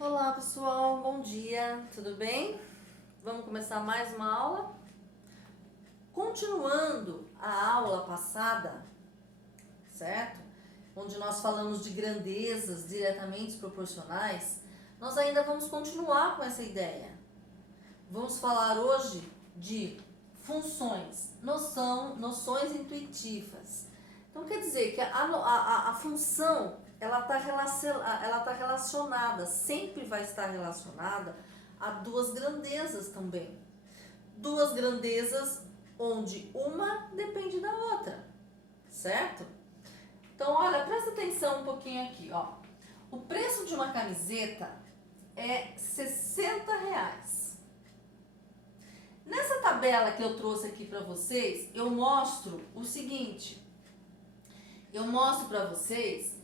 Olá pessoal, bom dia, tudo bem? Vamos começar mais uma aula? Continuando a aula passada, certo? Onde nós falamos de grandezas diretamente proporcionais, nós ainda vamos continuar com essa ideia. Vamos falar hoje de funções, noções intuitivas. Então quer dizer que a função ela tá relacionada, sempre vai estar relacionada a duas grandezas também. Duas grandezas onde uma depende da outra, certo? Então olha, presta atenção um pouquinho aqui, ó. O preço de uma camiseta é R$ 60. Nessa tabela que eu trouxe aqui para vocês, eu mostro o seguinte. Eu mostro para vocês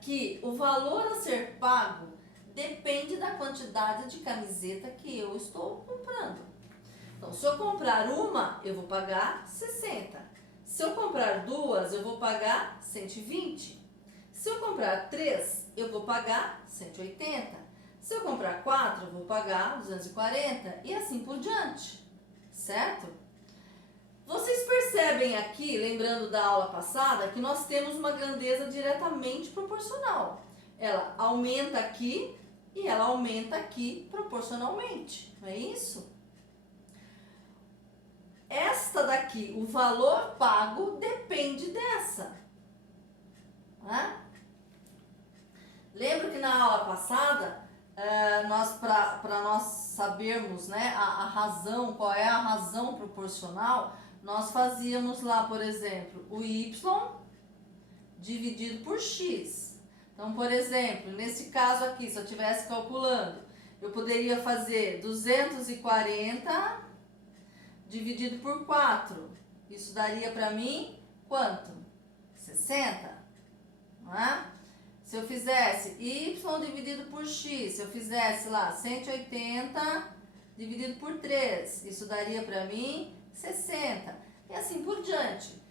que o valor a ser pago depende da quantidade de camiseta que eu estou comprando. Então, se eu comprar uma, eu vou pagar 60. Se eu comprar duas, eu vou pagar 120. Se eu comprar três, eu vou pagar 180. Se eu comprar 4, eu vou pagar 240 e assim por diante, certo? Vocês percebem aqui, lembrando da aula passada, que nós temos uma grandeza diretamente proporcional. Ela aumenta aqui e ela aumenta aqui proporcionalmente, não é isso? Esta daqui, o valor pago, depende dessa. Né? Lembra que na aula passada, para nós sabermos, né, a razão, qual é a razão proporcional, nós fazíamos lá, por exemplo, o y dividido por x. Então, por exemplo, nesse caso aqui, se eu estivesse calculando, eu poderia fazer 240 dividido por 4. Isso daria para mim quanto? 60, não é? Se eu fizesse y dividido por x, se eu fizesse lá 180 dividido por 3, isso daria para mim 60. E assim por diante.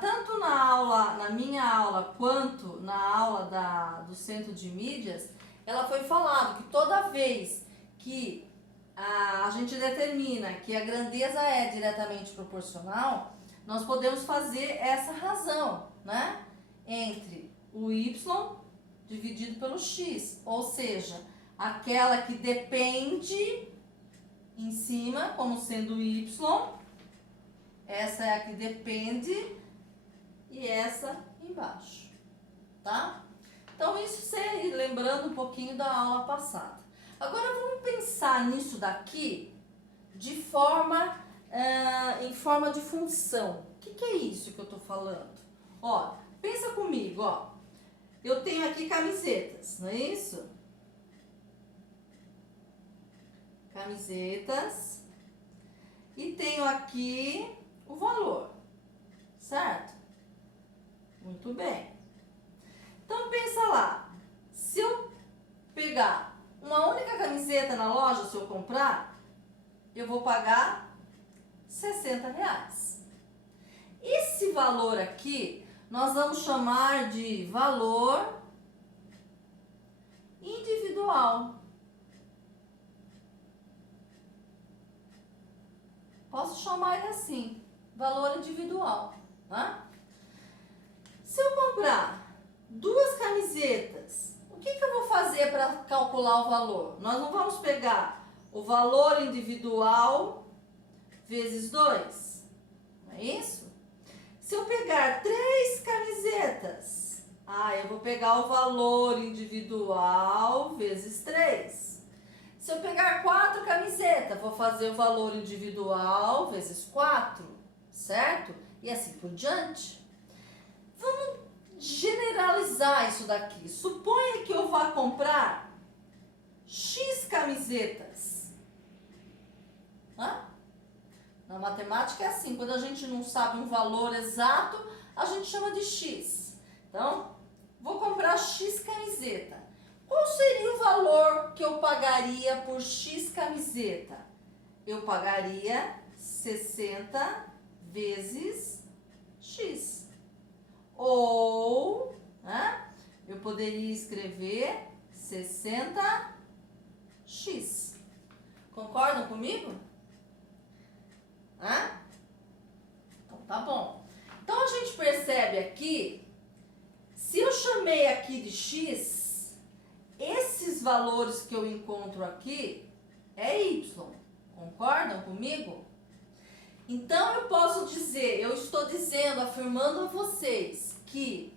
Tanto na minha aula quanto na aula do Centro de Mídias, ela foi falado que toda vez que a gente determina que a grandeza é diretamente proporcional, nós podemos fazer essa razão, né? Entre o y dividido pelo x, ou seja, aquela que depende em cima, como sendo y, essa é a que depende e essa embaixo, tá? Então isso você lembrando um pouquinho da aula passada. Agora vamos pensar nisso daqui de forma, em forma de função. O que é isso que eu tô falando? Ó, pensa comigo, ó. Eu tenho aqui camisetas, não é isso? Camisetas. E tenho aqui o valor, certo? Muito bem. Então pensa lá, se eu pegar uma única camiseta na loja, se eu comprar, eu vou pagar R$ 60. Esse valor aqui nós vamos chamar de valor individual. Posso chamar ele assim, valor individual, tá? Se eu comprar duas camisetas, o que eu vou fazer para calcular o valor? Nós não vamos pegar o valor individual vezes 2, não é isso? Se eu pegar 3 camisetas, eu vou pegar o valor individual vezes 3. Se eu pegar 4 camisetas, vou fazer o valor individual vezes 4, certo? E assim por diante. Vamos generalizar isso daqui. Suponha que eu vá comprar X camisetas. Na matemática é assim, quando a gente não sabe um valor exato, a gente chama de X. Então, vou comprar X camiseta. Qual seria o valor que eu pagaria por X camiseta? Eu pagaria 60 vezes X. Ou, eu poderia escrever 60x. Concordam comigo? Hã? Então tá bom. Então a gente percebe aqui, se eu chamei aqui de x, esses valores que eu encontro aqui é y. Concordam comigo? Então eu posso dizer, eu estou dizendo, afirmando a vocês que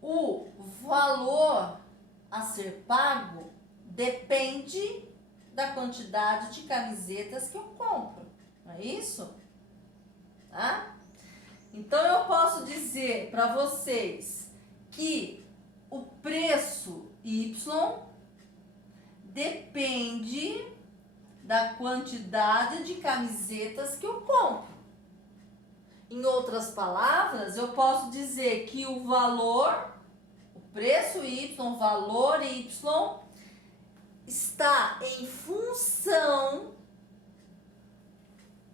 o valor a ser pago depende da quantidade de camisetas que eu compro. Não é isso? Tá? Então eu posso dizer para vocês que o preço Y depende da quantidade de camisetas que eu compro. Em outras palavras, eu posso dizer que o valor, o preço Y, o valor Y, está em função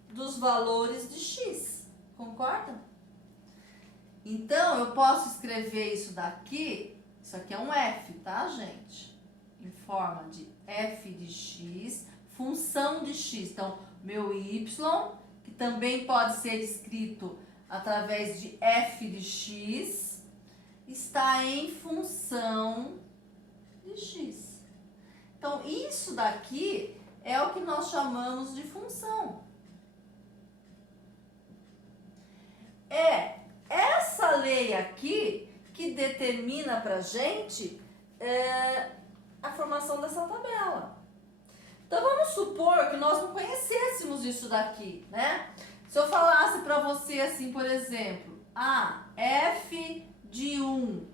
dos valores de X. Concordam? Então, eu posso escrever isso daqui, isso aqui é um F, tá, gente? Em forma de F de X, função de X. Então, meu Y, que também pode ser escrito através de F de X, está em função de X. Então, isso daqui é o que nós chamamos de função. É essa lei aqui que determina pra gente a formação dessa tabela. Então, vamos supor que nós não conhecêssemos isso daqui, né? Se eu falasse para você assim, por exemplo, F de 1.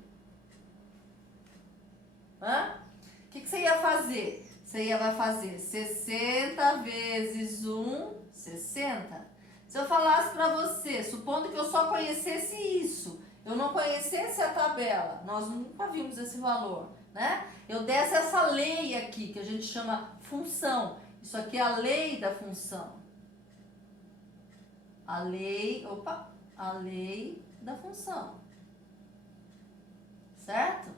O que você ia fazer? Você ia fazer 60 vezes 1, 60. Se eu falasse para você, supondo que eu só conhecesse isso, eu não conhecesse a tabela, nós nunca vimos esse valor, né? Eu desse essa lei aqui, que a gente chama função. Isso aqui é a lei da função. A lei da função. Certo?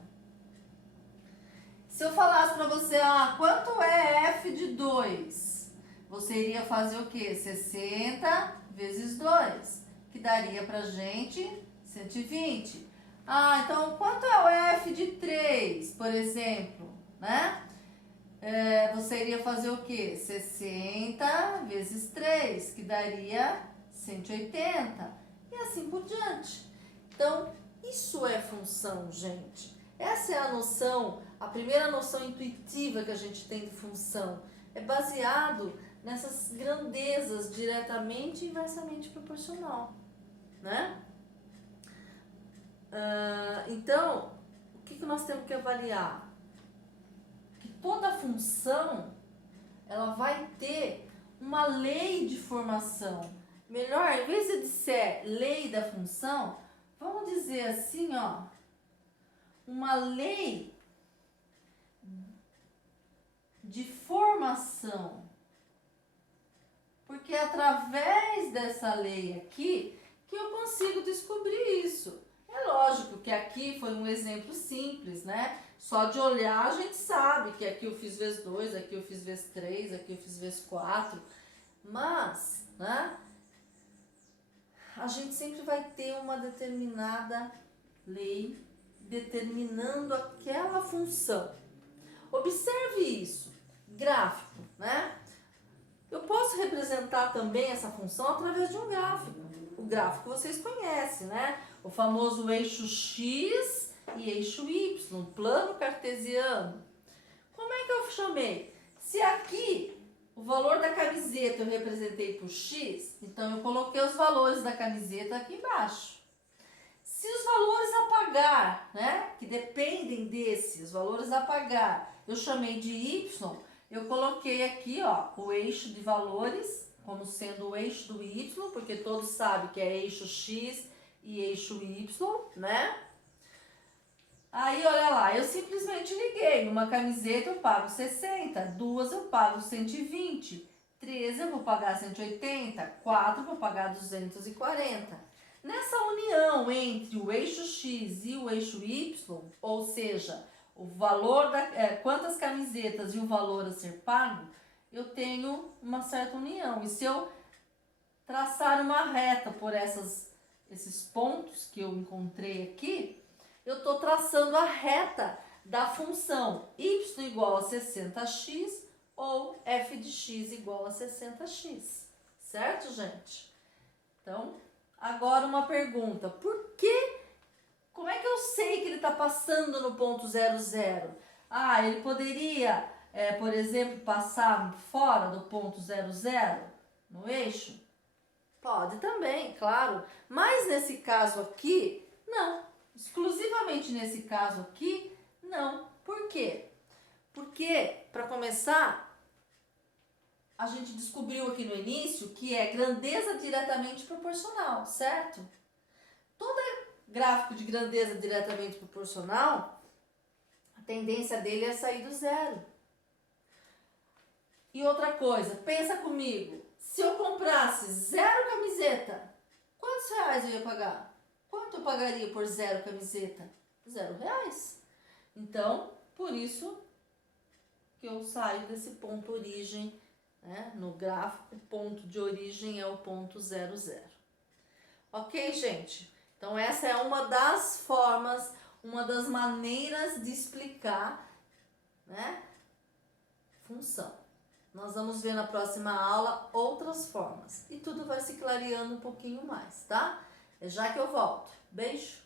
Se eu falasse para você, quanto é f de 2? Você iria fazer o quê? 60 vezes 2, que daria pra gente 120. Então quanto é o f de 3, por exemplo, né? Você iria fazer o quê? 60 vezes 3, que daria 180. E assim por diante. Então, isso é função, gente. Essa é a noção, a primeira noção intuitiva que a gente tem de função. É baseado nessas grandezas diretamente e inversamente proporcional, né? Então, o que nós temos que avaliar? Que toda função, ela vai ter uma lei de formação. Melhor, em vez de dizer lei da função, vamos dizer assim, uma lei de formação. Porque é através dessa lei aqui que eu consigo descobrir isso. É lógico que aqui foi um exemplo simples, né? Só de olhar a gente sabe que aqui eu fiz vezes 2, aqui eu fiz vezes 3, aqui eu fiz vezes 4. Mas, né? A gente sempre vai ter uma determinada lei determinando aquela função. Observe isso. Gráfico, né? Eu posso representar também essa função através de um gráfico. O gráfico vocês conhecem, né? O famoso eixo X e eixo Y, plano cartesiano. Como é que eu chamei? Se aqui o valor da camiseta eu representei por X, então eu coloquei os valores da camiseta aqui embaixo. Se os valores a pagar, né, que dependem desses valores a pagar, eu chamei de Y, eu coloquei aqui, o eixo de valores, como sendo o eixo do Y, porque todos sabem que é eixo X e eixo Y, né? Aí, olha lá, eu simplesmente liguei. Uma camiseta eu pago 60, 2 eu pago 120, 3 eu vou pagar 180, 4 eu vou pagar 240. Nessa união entre o eixo X e o eixo Y, ou seja, o valor quantas camisetas e o valor a ser pago, eu tenho uma certa união. E se eu traçar uma reta por esses pontos que eu encontrei aqui, eu estou traçando a reta da função y igual a 60x ou f de x igual a 60x. Certo, gente? Então, agora uma pergunta. Como é que eu sei que ele está passando no ponto 00? Ah, ele poderia, por exemplo, passar fora do ponto 00 no eixo? Pode também, claro. Mas nesse caso aqui, não. Exclusivamente nesse caso aqui, não. Por quê? Porque, para começar, a gente descobriu aqui no início que é grandeza diretamente proporcional, certo? Todo gráfico de grandeza diretamente proporcional, a tendência dele é sair do zero. E outra coisa, pensa comigo, se eu comprasse 0 camiseta, quantos reais eu ia pagar? Quanto eu pagaria por 0 camiseta? 0 reais. Então, por isso que eu saio desse ponto origem, né? No gráfico, o ponto de origem é o ponto 00. Ok, gente? Então, essa é uma das formas, uma das maneiras de explicar, né, função. Nós vamos ver na próxima aula outras formas. E tudo vai se clareando um pouquinho mais, tá? É já que eu volto. Beijo!